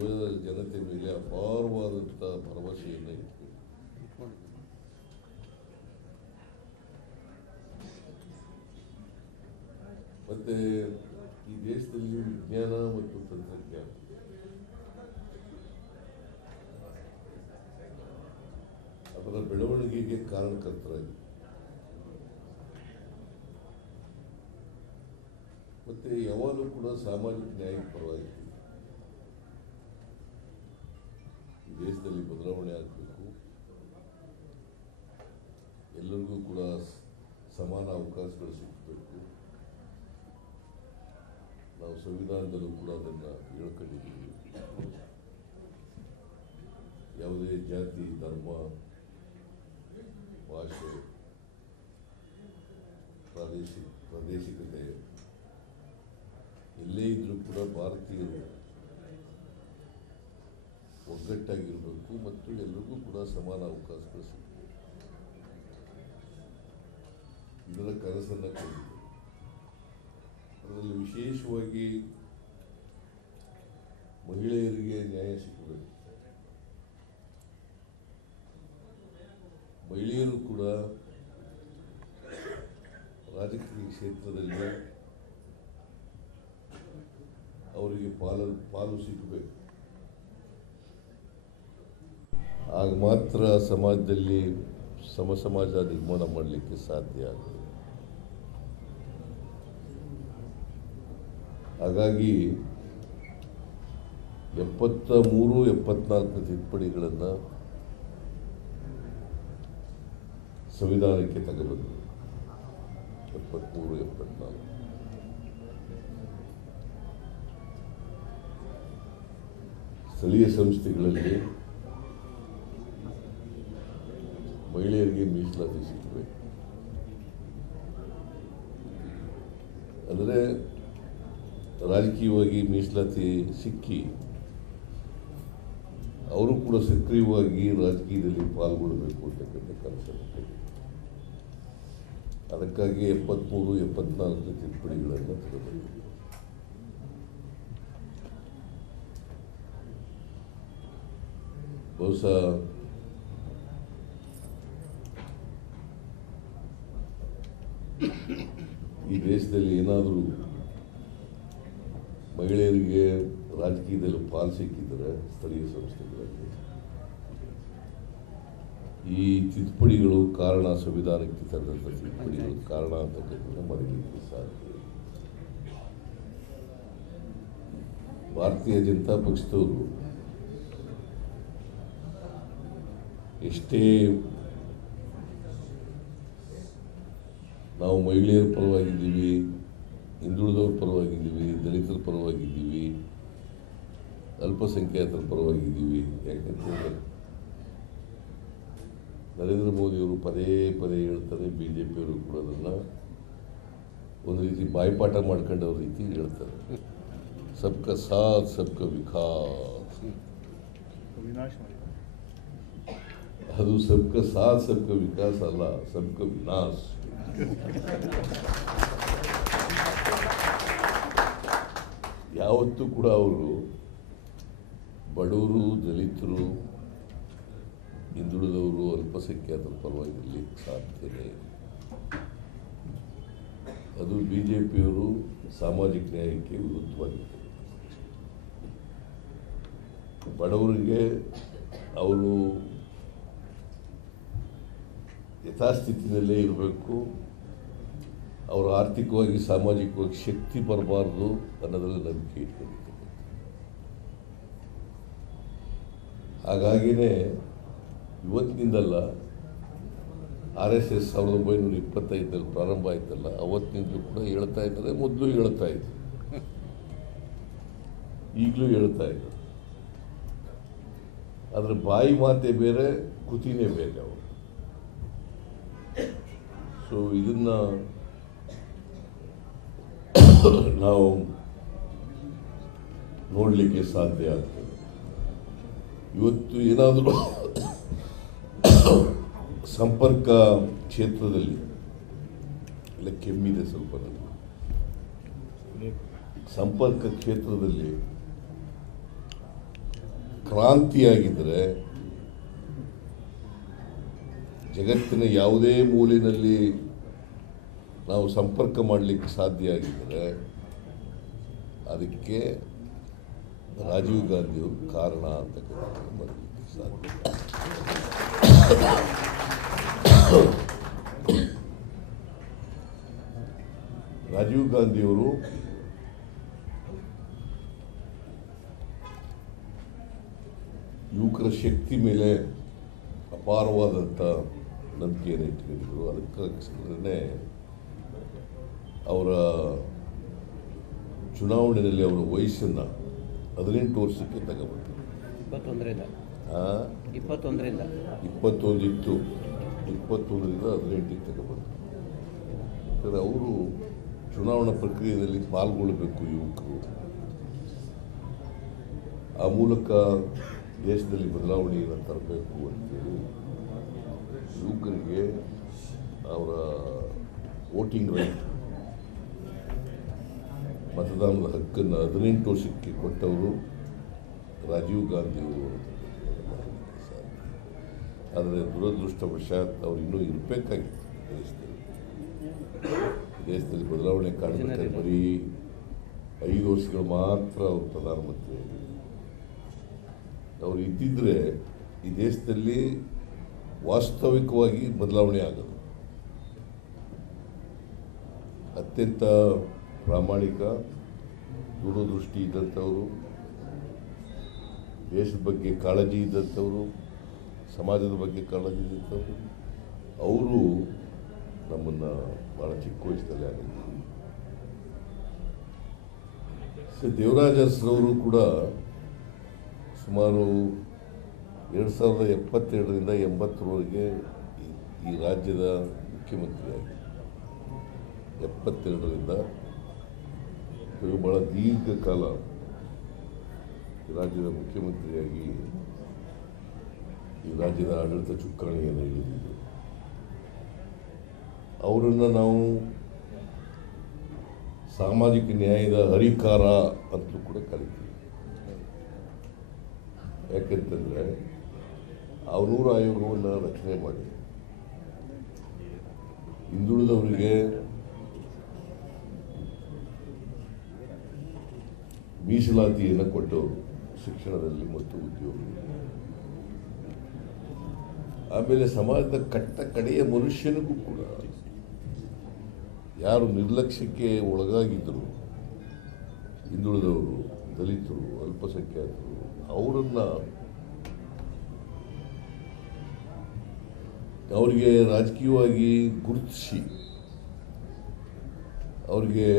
ಯುವ ಜನತೆ ಮೇಲೆ ಅಪಾರವಾದಂಥ ಭರವಸೆಯನ್ನು ಇತ್ತು. ಮತ್ತೆ ಈ ದೇಶದಲ್ಲಿ ವಿಜ್ಞಾನ ಮತ್ತು ತಂತ್ರಜ್ಞಾನ ಅದರ ಬೆಳವಣಿಗೆಗೆ ಕಾರಣಕರ್ತರಾಗಿ ಮತ್ತೆ ಯಾವಾಗಲೂ ಕೂಡ ಸಾಮಾಜಿಕ ನ್ಯಾಯದ ಪರವಾಗಿ ಈ ದೇಶದಲ್ಲಿ ಬದಲಾವಣೆ ಆಗಬೇಕು, ಎಲ್ಲರಿಗೂ ಕೂಡ ಸಮಾನ ಅವಕಾಶಗಳು ಸಿಗಬೇಕು. ನಾವು ಸಂವಿಧಾನದಲ್ಲೂ ಕೂಡ ಅದನ್ನು ಹೇಳ್ಕೊಂಡಿದ್ದೀವಿ. ಯಾವುದೇ ಜಾತಿ, ಧರ್ಮ, ಭಾಷೆ, ಪ್ರಾದೇಶಿಕತೆ ಎಲ್ಲೇ ಇದ್ರೂ ಕೂಡ ಭಾರತೀಯರು ಒಗ್ಗಟ್ಟಾಗಿರಬೇಕು ಮತ್ತು ಎಲ್ಲರಿಗೂ ಕೂಡ ಸಮಾನ ಅವಕಾಶಗಳು ಸಿಗಬೇಕು. ಇದರ ಕನಸನ್ನು ಕಂಡಿದೆ. ಅದರಲ್ಲಿ ವಿಶೇಷವಾಗಿ ಮಹಿಳೆಯರಿಗೆ ನ್ಯಾಯ ಸಿಗಬೇಕು. ಮಹಿಳೆಯರು ಕೂಡ ರಾಜಕೀಯ ಕ್ಷೇತ್ರದಲ್ಲಿ ಅವರಿಗೆ ಪಾಲು ಸಿಗಬೇಕು. ಆಗ ಮಾತ್ರ ಸಮಾಜದಲ್ಲಿ ಸಮಾಜ ನಿರ್ಮಾಣ ಮಾಡಲಿಕ್ಕೆ ಸಾಧ್ಯ ಆಗುತ್ತೆ. ಹಾಗಾಗಿ 73, 74 ತಿದ್ದುಪಡಿಗಳನ್ನು ಸಂವಿಧಾನಕ್ಕೆ ತಗಬಂದರು. 73, 74 ಸ್ಥಳೀಯ ಸಂಸ್ಥೆಗಳಲ್ಲಿ ಮಹಿಳೆಯರಿಗೆ ಮೀಸಲಾತಿ ಸಿಗಬೇಕು. ಅಂದರೆ ರಾಜಕೀಯವಾಗಿ ಮೀಸಲಾತಿ ಸಿಕ್ಕಿ ಅವರು ಕೂಡ ಸಕ್ರಿಯವಾಗಿ ರಾಜಕೀಯದಲ್ಲಿ ಪಾಲ್ಗೊಳ್ಳಬೇಕು ಅಂತಕ್ಕಂಥ ಕನಸನ್ನು ಕಂಡಿದೆ. ಅದಕ್ಕಾಗಿ 73, 74 ತಿದ್ದುಪಡಿಗಳನ್ನು ತರಬೇಕು. ಬಹುಶಃ ಈ ದೇಶದಲ್ಲಿ ಏನಾದರೂ ಮಹಿಳೆಯರಿಗೆ ರಾಜಕೀಯದಲ್ಲಿ ಪಾಲು ಸಿಕ್ಕಿದರೆ ಸ್ಥಳೀಯ ಸಂಸ್ಥೆಗಳಲ್ಲಿ ಈ ತಿದ್ದುಪಡಿಗಳು ಕಾರಣ, ಸಂವಿಧಾನಕ್ಕೆ ತಂದಂಥ ತಿದ್ದುಪಡಿಗಳು ಕಾರಣ ಅಂತಕ್ಕಂಥದ್ದು ಮರೆಯಲಿಕ್ಕೆ ಸಾಧ್ಯ. ಭಾರತೀಯ ಜನತಾ ಪಕ್ಷದವರು ಎಷ್ಟೇ ನಾವು ಮಹಿಳೆಯರ ಪರವಾಗಿದ್ದೀವಿ, ಹಿಂದುಳಿದವ್ರ ಪರವಾಗಿದ್ದೀವಿ, ದಲಿತರ ಪರವಾಗಿದ್ದೀವಿ, ಅಲ್ಪಸಂಖ್ಯಾತರ ಪರವಾಗಿದ್ದೀವಿ. ಯಾಕಂತಂದರೆ ನರೇಂದ್ರ ಮೋದಿಯವರು ಪದೇ ಪದೇ ಹೇಳ್ತಾರೆ, BJPಯವರು ಕೂಡ ಅದನ್ನು ಒಂದು ರೀತಿ ಬಾಯ್ಪಾಠ ಮಾಡ್ಕೊಂಡವ್ರ ರೀತಿ ಹೇಳ್ತಾರೆ. ಸಬ್ಕಾ ಸಾಥ್ ಸಬ್ಕಾ ವಿಕಾಸ್. ಅದು ಸಬ್ಕಾ ಸಾಥ್ ಸಬ್ಕಾ ವಿಕಾಸ್ ಅಲ್ಲ, ಸಬ್ಕಾ ವಿನಾಶ್. ಯಾವತ್ತೂ ಕೂಡ ಅವರು ಬಡವರು, ದಲಿತರು, ಹಿಂದುಳಿದವರು, ಅಲ್ಪಸಂಖ್ಯಾತರ ಪರವಾಗಿರಲಿಕ್ಕೆ ಸಾಧ್ಯನೇ ಇಲ್ಲ. ಅದು BJPಯವರು ಸಾಮಾಜಿಕ ನ್ಯಾಯಕ್ಕೆ ವಿರುದ್ಧವಾಗಿದೆ. ಬಡವರಿಗೆ ಅವರು ಯಥಾಸ್ಥಿತಿನಲ್ಲೇ ಇರಬೇಕು, ಅವರು ಆರ್ಥಿಕವಾಗಿ, ಸಾಮಾಜಿಕವಾಗಿ ಶಕ್ತಿ ಬರಬಾರ್ದು ಅನ್ನೋದ್ರಲ್ಲಿ ನಂಬಿಕೆ ಇಟ್ಕೊಂಡಿದ್ದಾರೆ. ಹಾಗಾಗಿಯೇ ಇವತ್ತಿನಿಂದಲ್ಲ, RSS 1925 ಪ್ರಾರಂಭ ಆಯ್ತಲ್ಲ, ಅವತ್ತಿನಿಂದಲೂ ಕೂಡ ಹೇಳ್ತಾ ಇದ್ದಾರೆ. ಮೊದಲು ಹೇಳ್ತಾ ಇದ್ರು, ಈಗಲೂ ಹೇಳ್ತಾ ಇದ್ದಾರೆ. ಆದರೆ ಬಾಯಿ ಮಾತೆ ಬೇರೆ, ಕೃತಿನೇ ಬೇರೆ ಅವರು. ಸೊ ಇದನ್ನು ನಾವು ನೋಡಲಿಕ್ಕೆ ಸಾಧ್ಯ ಆಗ್ತದೆ. ಇವತ್ತು ಏನಾದರೂ ಸಂಪರ್ಕ ಕ್ಷೇತ್ರದಲ್ಲಿ ಇಲ್ಲ, ಕೆಮ್ಮಿದೆ ಸ್ವಲ್ಪ ನನಗೆ, ಸಂಪರ್ಕ ಕ್ಷೇತ್ರದಲ್ಲಿ ಕ್ರಾಂತಿಯಾಗಿದ್ದರೆ ಜಗತ್ತಿನ ಯಾವುದೇ ಮೂಲೆಯಲ್ಲಿ ನಾವು ಸಂಪರ್ಕ ಮಾಡಲಿಕ್ಕೆ ಸಾಧ್ಯ ಆಗಿದ್ದರೆ ಅದಕ್ಕೆ ರಾಜೀವ್ ಗಾಂಧಿಯವರು ಕಾರಣ ಅಂತಕ್ಕಂಥದ್ದು ಬರಲಿಕ್ಕೆ ಸಾಧ್ಯ. ರಾಜೀವ್ ಗಾಂಧಿಯವರು ಯುವಕರ ಶಕ್ತಿ ಮೇಲೆ ಅಪಾರವಾದಂಥ ನಂಬಿಕೆಯನ್ನು ಇಟ್ಕೊಂಡಿದ್ರು. ಅದಕ್ಕೋಸ್ಕರನೇ ಅವರ ಚುನಾವಣೆಯಲ್ಲಿ ಅವರ ವಯಸ್ಸನ್ನು 18 ವರ್ಷಕ್ಕೆ ತಗೊಂಡ್ರು. 21 ಇತ್ತು, 21ರಿಂದ 18ಕ್ಕೆ ತಗೊಂಡ್ರು. ಯಾಕಂದರೆ ಅವರು ಚುನಾವಣಾ ಪ್ರಕ್ರಿಯೆಯಲ್ಲಿ ಪಾಲ್ಗೊಳ್ಳಬೇಕು ಯುವಕರು, ಆ ಮೂಲಕ ದೇಶದಲ್ಲಿ ಬದಲಾವಣೆಯನ್ನು ತರಬೇಕು ಅಂತೇಳಿ ಯುವಕರಿಗೆ ಅವರ ವೋಟಿಂಗ್ ರೈಟ್, ಮತದಾನದ ಹಕ್ಕನ್ನು 18 ವರ್ಷಕ್ಕೆ ಕೊಟ್ಟವರು ರಾಜೀವ್ ಗಾಂಧಿಯವರು. ಆದರೆ ದುರದೃಷ್ಟವಶಾತ್ ಅವರು ಇನ್ನೂ ಇರಬೇಕಾಗಿತ್ತು ದೇಶದಲ್ಲಿ ಬದಲಾವಣೆ ಕಾಣಬೇಕಾದ್ರೆ ಬರೀ 5 ವರ್ಷಗಳು ಮಾತ್ರ ಅವರು ಪ್ರಧಾನಮಂತ್ರಿ ಆಗಿದ್ದರು. ಅವರು ಇದ್ದಿದ್ದರೆ ಈ ದೇಶದಲ್ಲಿ ವಾಸ್ತವಿಕವಾಗಿ ಬದಲಾವಣೆ ಆಗೋದು. ಅತ್ಯಂತ ಪ್ರಾಮಾಣಿಕ, ದೂರದೃಷ್ಟಿ ಇದ್ದಂಥವರು, ದೇಶದ ಬಗ್ಗೆ ಕಾಳಜಿ ಇದ್ದಂಥವರು, ಸಮಾಜದ ಬಗ್ಗೆ ಕಾಳಜಿ ಇದ್ದಂಥವರು, ಅವರು ನಮ್ಮನ್ನು ಭಾಳ ಚಿಕ್ಕ ವಯಸ್ಸಲ್ಲಿ ಆಗಿದ್ದಾರೆ. ದೇವರಾಜ ಅರಸರವರು ಕೂಡ ಸುಮಾರು 2072ರಿಂದ 80ರವರೆಗೆ ಈ ರಾಜ್ಯದ ಮುಖ್ಯಮಂತ್ರಿಯಾಗಿ 72ರಿಂದ ಭಾಳ ದೀರ್ಘಕಾಲ ಈ ರಾಜ್ಯದ ಮುಖ್ಯಮಂತ್ರಿಯಾಗಿ ಈ ರಾಜ್ಯದ ಆಡಳಿತ ಚುಕ್ಕಾಣಿಯನ್ನು ಹಿಡಿದಿದ್ದರು. ಅವರನ್ನು ನಾವು ಸಾಮಾಜಿಕ ನ್ಯಾಯದ ಹರಿಕಾರ ಅಂತಲೂ ಕೂಡ ಕರಿತೀವಿ. ಯಾಕೆಂತಂದರೆ ಅವನೂರು ಆಯೋಗವನ್ನು ರಚನೆ ಮಾಡಿ ಹಿಂದುಳಿದವರಿಗೆ ಮೀಸಲಾತಿಯನ್ನು ಕೊಟ್ಟವರು ಶಿಕ್ಷಣದಲ್ಲಿ ಮತ್ತು ಉದ್ಯೋಗದಲ್ಲಿ. ಆಮೇಲೆ ಸಮಾಜದ ಕಡೆಯ ಮನುಷ್ಯನಿಗೂ ಕೂಡ ಯಾರು ನಿರ್ಲಕ್ಷ್ಯಕ್ಕೆ ಒಳಗಾಗಿದ್ದರು, ಹಿಂದುಳಿದವರು, ದಲಿತರು, ಅಲ್ಪಸಂಖ್ಯಾತರು, ಅವರನ್ನು ಅವರಿಗೆ ರಾಜಕೀಯವಾಗಿ ಗುರುತಿಸಿ ಅವರಿಗೆ